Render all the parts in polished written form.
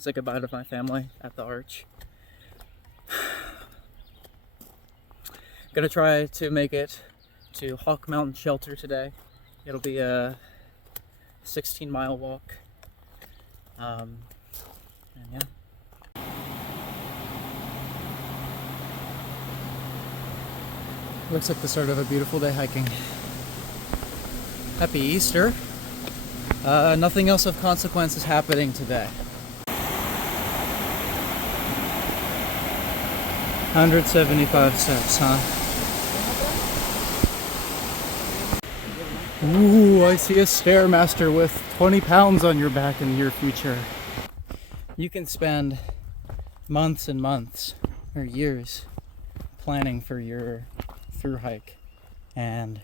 say goodbye to my family at the arch. Gonna try to make it to Hawk Mountain Shelter today. It'll be a 16-mile walk. And yeah. Looks like the start of a beautiful day hiking. Happy Easter. Nothing else of consequence is happening today. 175 steps, huh? Ooh, I see a Stairmaster with 20 pounds on your back in the near future. You can spend months and months, or years, planning for your through hike, and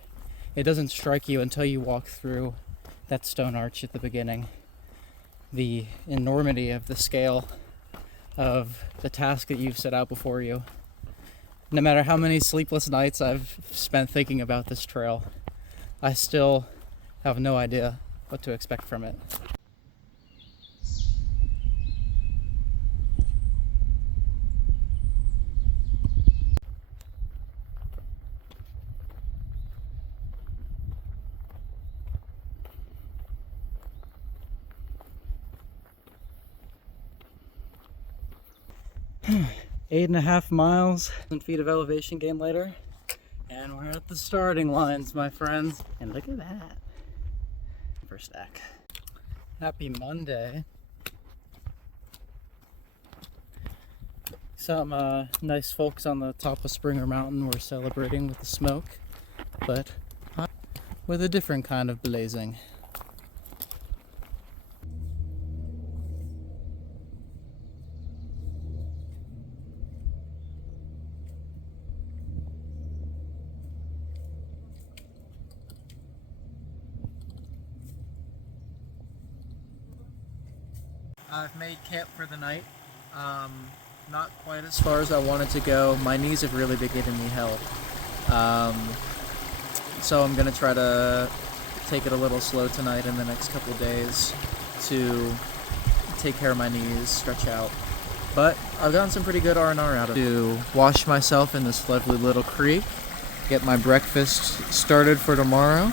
it doesn't strike you until you walk through that stone arch at the beginning. The enormity of the scale of the task that you've set out before you. No matter how many sleepless nights I've spent thinking about this trail, I still have no idea what to expect from it. Eight and a half miles, 1,000 feet of elevation gain later, and we're at the starting lines, my friends. And look at that. First stack. Happy Monday. Some nice folks on the top of Springer Mountain were celebrating with the smoke, but with a different kind of blazing. I've made camp for the night. Not quite as far as I wanted to go. My knees have really been getting me held. So I'm gonna try to take it a little slow tonight in the next couple of days to take care of my knees, stretch out. But I've gotten some pretty good R&R out of it. To wash myself in this lovely little creek, get my breakfast started for tomorrow,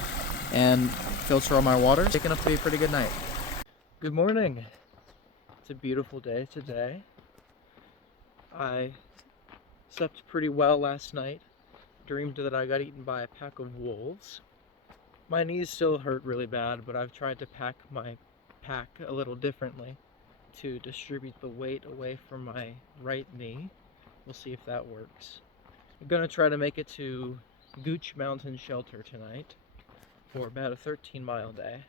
and filter all my water. It's gonna be a pretty good night. Good morning. It's a beautiful day today. I slept pretty well last night. Dreamed that I got eaten by a pack of wolves. My knees still hurt really bad, but I've tried to pack my pack a little differently to distribute the weight away from my right knee. We'll see if that works. I'm gonna try to make it to Achy Mountain Shelter tonight for about a 13-mile day.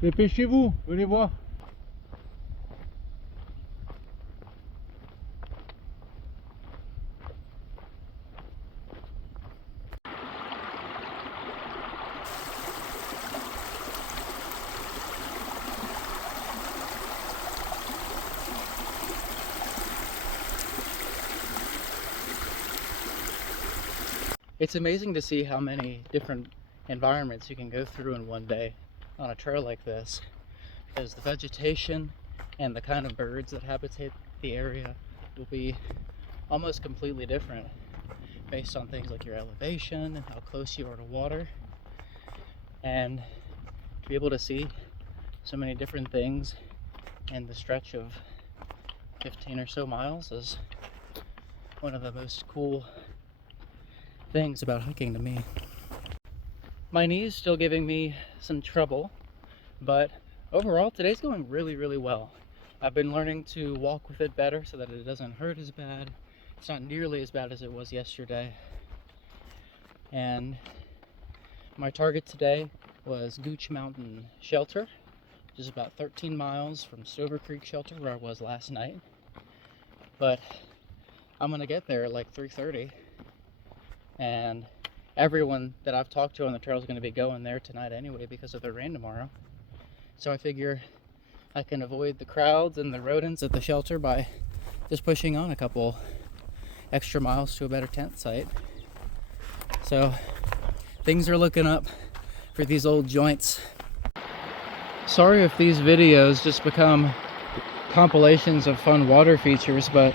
Dépêchez-vous, venez voir. It's amazing to see how many different environments you can go through in one day on a trail like this, because the vegetation and the kind of birds that habitate the area will be almost completely different based on things like your elevation and how close you are to water. And to be able to see so many different things in the stretch of 15 or so miles is one of the most cool things about hiking to me. My knee's still giving me some trouble, but overall today's going really, really well. I've been learning to walk with it better so that it doesn't hurt as bad. It's not nearly as bad as it was yesterday. And my target today was Gooch Mountain Shelter, which is about 13 miles from Stover Creek Shelter where I was last night. But I'm gonna get there at like 3:30, and everyone that I've talked to on the trail is gonna be going there tonight anyway because of the rain tomorrow. So I figure I can avoid the crowds and the rodents at the shelter by just pushing on a couple extra miles to a better tent site. So things are looking up for these old joints. Sorry if these videos just become compilations of fun water features, but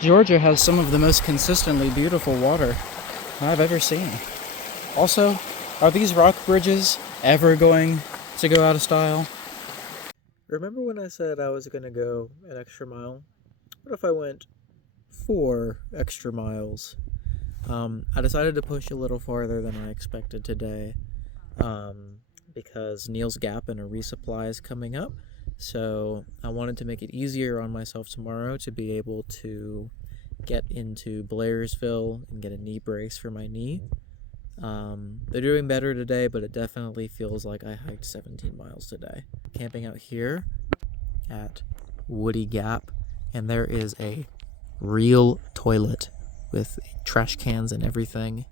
Georgia has some of the most consistently beautiful water I've ever seen. Also, are these rock bridges ever going to go out of style? Remember when I said I was going to go an extra mile? What if I went 4 extra miles? I decided to push a little farther than I expected today because Neil's Gap and a resupply is coming up. So I wanted to make it easier on myself tomorrow to be able to get into Blairsville and get a knee brace for my knee. They're doing better today, but it definitely feels like I hiked 17 miles today. Camping out here at Woody Gap, and there is a real toilet with trash cans and everything.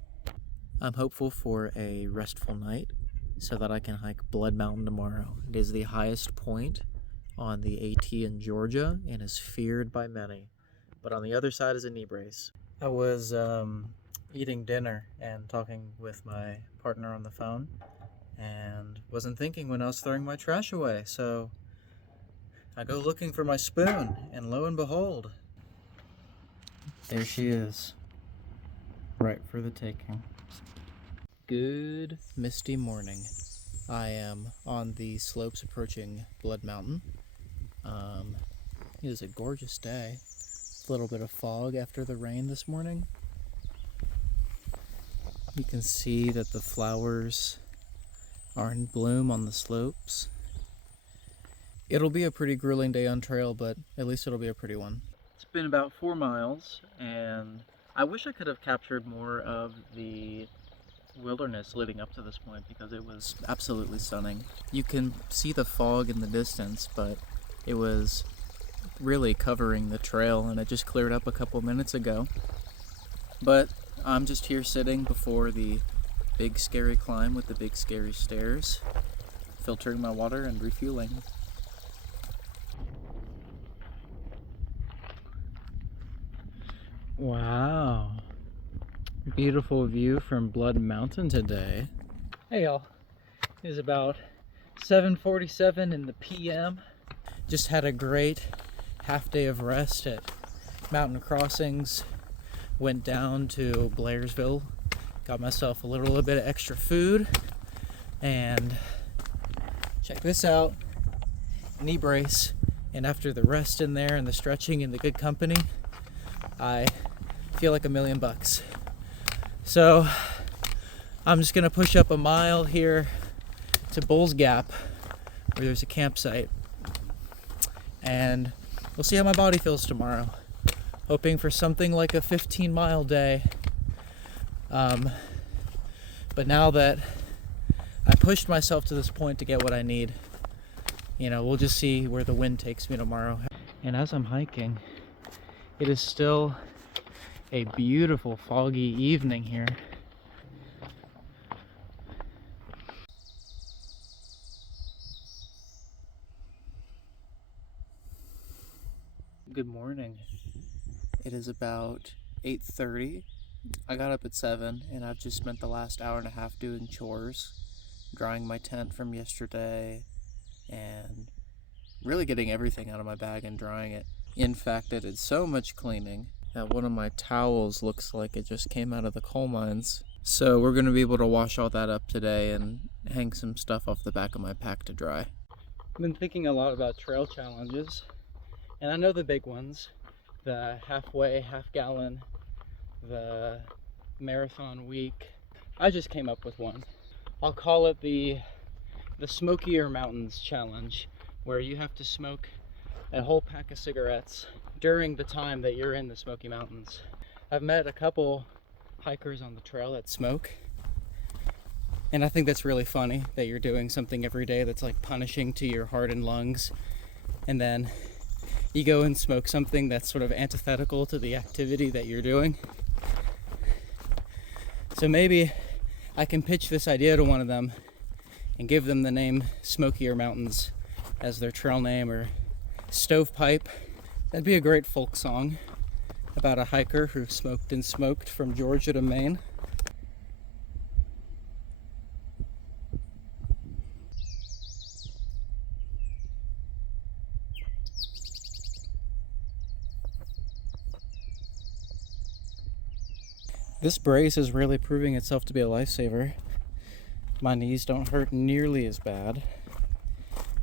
I'm hopeful for a restful night so that I can hike Blood Mountain tomorrow. It is the highest point on the AT in Georgia and is feared by many. But on the other side is a knee brace. I was eating dinner and talking with my partner on the phone and wasn't thinking when I was throwing my trash away. So I go looking for my spoon, and lo and behold, there she is, right for the taking. Good misty morning. I am on the slopes approaching Blood Mountain. It is a gorgeous day. A little bit of fog after the rain this morning. You can see that the flowers are in bloom on the slopes. It'll be a pretty grueling day on trail, but at least it'll be a pretty one. It's been about 4 miles, and I wish I could have captured more of the wilderness leading up to this point because it was absolutely stunning. You can see the fog in the distance, but it was really covering the trail, and it just cleared up a couple minutes ago. But I'm just here sitting before the big scary climb with the big scary stairs, filtering my water and refueling. Wow. Beautiful view from Blood Mountain today. Hey y'all, it is about 7:47 in the PM. Just had a great half day of rest at Mountain Crossings. Went down to Blairsville, got myself a little bit of extra food, and check this out, knee brace. And after the rest in there and the stretching and the good company, I feel like $1,000,000. So I'm just gonna push up a mile here to Bull's Gap where there's a campsite, and we'll see how my body feels tomorrow. Hoping for something like a 15-mile day. But now that I pushed myself to this point to get what I need, we'll just see where the wind takes me tomorrow. And as I'm hiking, it is still a beautiful foggy evening here. Good morning. It is about 8:30. I got up at 7, and I've just spent the last hour and a half doing chores, drying my tent from yesterday, and really getting everything out of my bag and drying it. In fact, I did so much cleaning that one of my towels looks like it just came out of the coal mines. So we're going to be able to wash all that up today and hang some stuff off the back of my pack to dry. I've been thinking a lot about trail challenges, and I know the big ones. The halfway, half-gallon, the marathon week. I just came up with one. I'll call it the Smokier Mountains Challenge, where you have to smoke a whole pack of cigarettes during the time that you're in the Smoky Mountains. I've met a couple hikers on the trail that smoke, and I think that's really funny that you're doing something every day that's like punishing to your heart and lungs, and then you go and smoke something that's sort of antithetical to the activity that you're doing. So maybe I can pitch this idea to one of them and give them the name Smokier Mountains as their trail name, or Stovepipe. That'd be a great folk song about a hiker who smoked and smoked from Georgia to Maine. This brace is really proving itself to be a lifesaver. My knees don't hurt nearly as bad.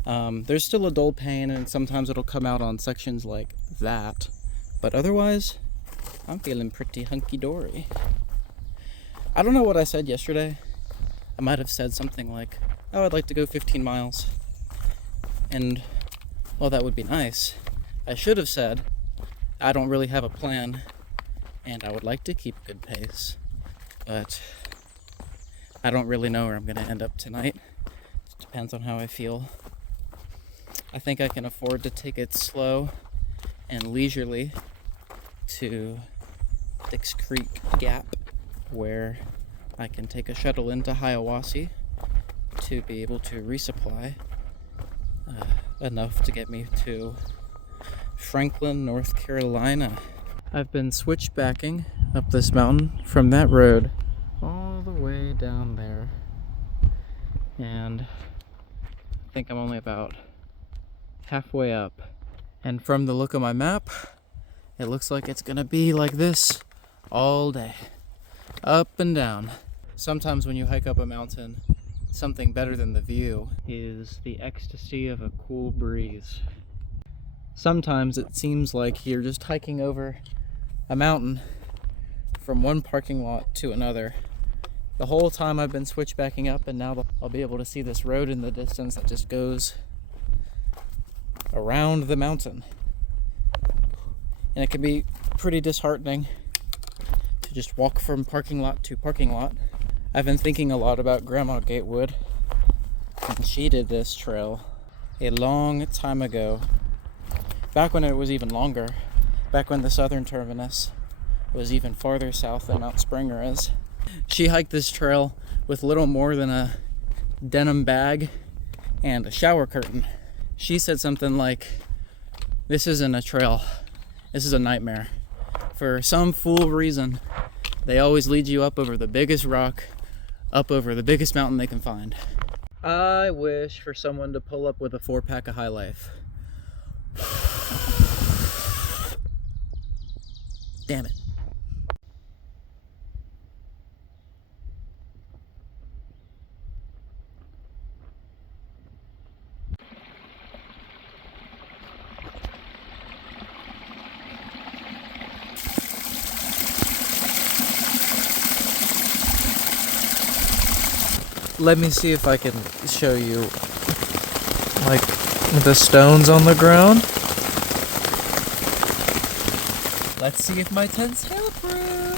There's still a dull pain, and sometimes it'll come out on sections like that. But otherwise, I'm feeling pretty hunky-dory. I don't know what I said yesterday. I might have said something like, oh, I'd like to go 15 miles. And, well, that would be nice. I should have said, I don't really have a plan, and I would like to keep a good pace. But I don't really know where I'm going to end up tonight. It depends on how I feel. I think I can afford to take it slow and leisurely to Dix Creek Gap, where I can take a shuttle into Hiawassee to be able to resupply enough to get me to Franklin, North Carolina. I've been switchbacking up this mountain from that road all the way down there, and I think I'm only about halfway up. And from the look of my map, it looks like it's gonna be like this all day, up and down. Sometimes when you hike up a mountain, something better than the view is the ecstasy of a cool breeze. Sometimes it seems like you're just hiking over a mountain from one parking lot to another. The whole time I've been switchbacking up, and now I'll be able to see this road in the distance that just goes around the mountain. And it can be pretty disheartening to just walk from parking lot to parking lot. I've been thinking a lot about Grandma Gatewood, and she did this trail a long time ago, back when it was even longer, back when the southern terminus was even farther south than Mount Springer is. She hiked this trail with little more than a denim bag and a shower curtain. She said something like, "This isn't a trail, this is a nightmare. For some fool reason, they always lead you up over the biggest rock, up over the biggest mountain they can find." I wish for someone to pull up with a 4-pack of High Life. Damn it. Let me see if I can show you, like, the stones on the ground. Let's see if my tent's hailproof.